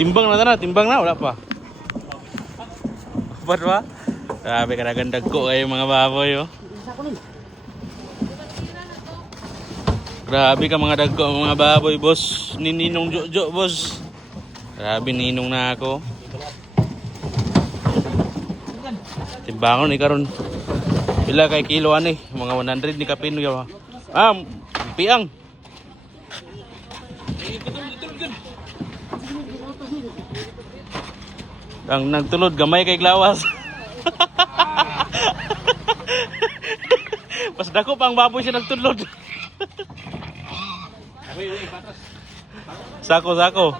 Timbang na, wala pa. Ba't ba? Grabe ka nagandag ko kayo mga baboy, oh. Grabe ka mga dagko mga baboy, boss. Nininong Jojo, boss. Grabe, ninong na ako. Timbangon ni karon. Pila kay kilo ani? Mga 100 ni kapino yaw. Piang. Ang nagtulod gamay kay glawas. Pas dako pang baboy siya nagtulod. Sako.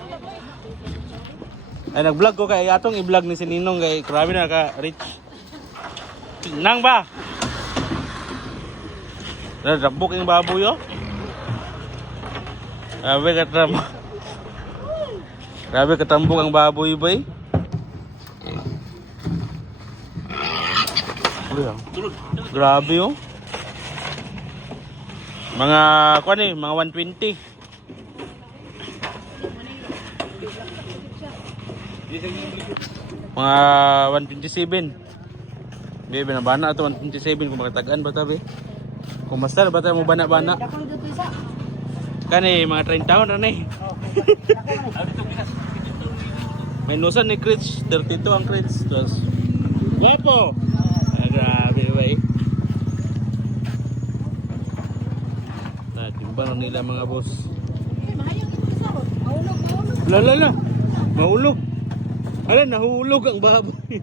Ay nag-vlog ko kay atong i-vlog ni Sininong kay grabe na ka rich. Nang ba? Nadabok yung baboy oh. Grabe katambok ang baboy bay. Grabe oh. Mga kuan eh, mga 120. Mga 127. Di binabana ato 127 kung makatagaan ba tabi. Kung masal ba tayo mo bana-bana. Kani mga 30 taon na ni. May nusan ni Crits, 32 ang Crits. Tapos guwapo. Grabe ba eh. Timbang nila mga boss. Lala. Mahulog. Ala, nahulog ang baboy.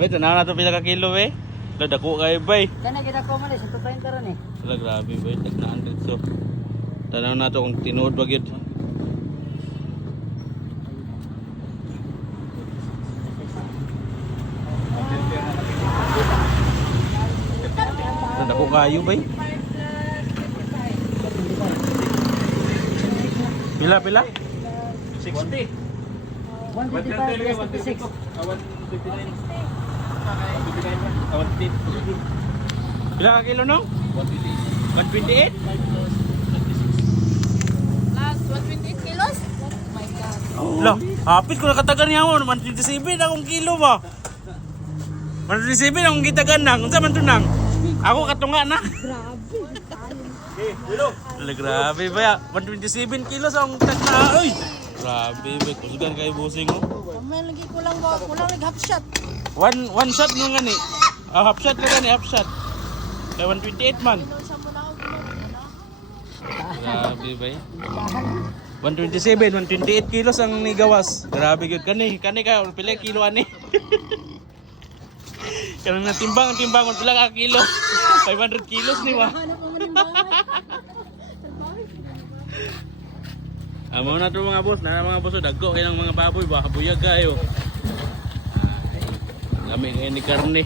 Beto, na ito pila ka kilo eh. Dako kayo bay. Kana kita ko man sa 230 ron eh. Sila grabe bay, tagnaan dito. Tanaw na ito kung tinuod ba gyud. Dako kayo bay. Pila? 60. 155, 156. Pila ka kilo no? 128? Last 128 kilos? Oh my God. Lah, hapit ko nakatagan niya mo. 127 akong kilo ba? 127 akong kitagan na. Kung saan man ito nang? Ako katunga na. Grabe ba? 127 kilos akong tagna. Uy! Grabe ba? Kusugan kayo busing mo. May lagi kulang lagi half shot. One shot nyo nga ni. Half shot ka gani, half shot. Kaya 128 man. Siya mo lang ako. Grabe ba? 127, 128 kilos ang nigawas. Grabe yun. Kani ka, pila kilo ani. Kanang natimbang, pila ka kilo. 500 kilos ni ba? Amo na ito mga boss, mga boss, dagko kayo ng mga baboy, baka buyag kayo. Kami ngayon ni karne.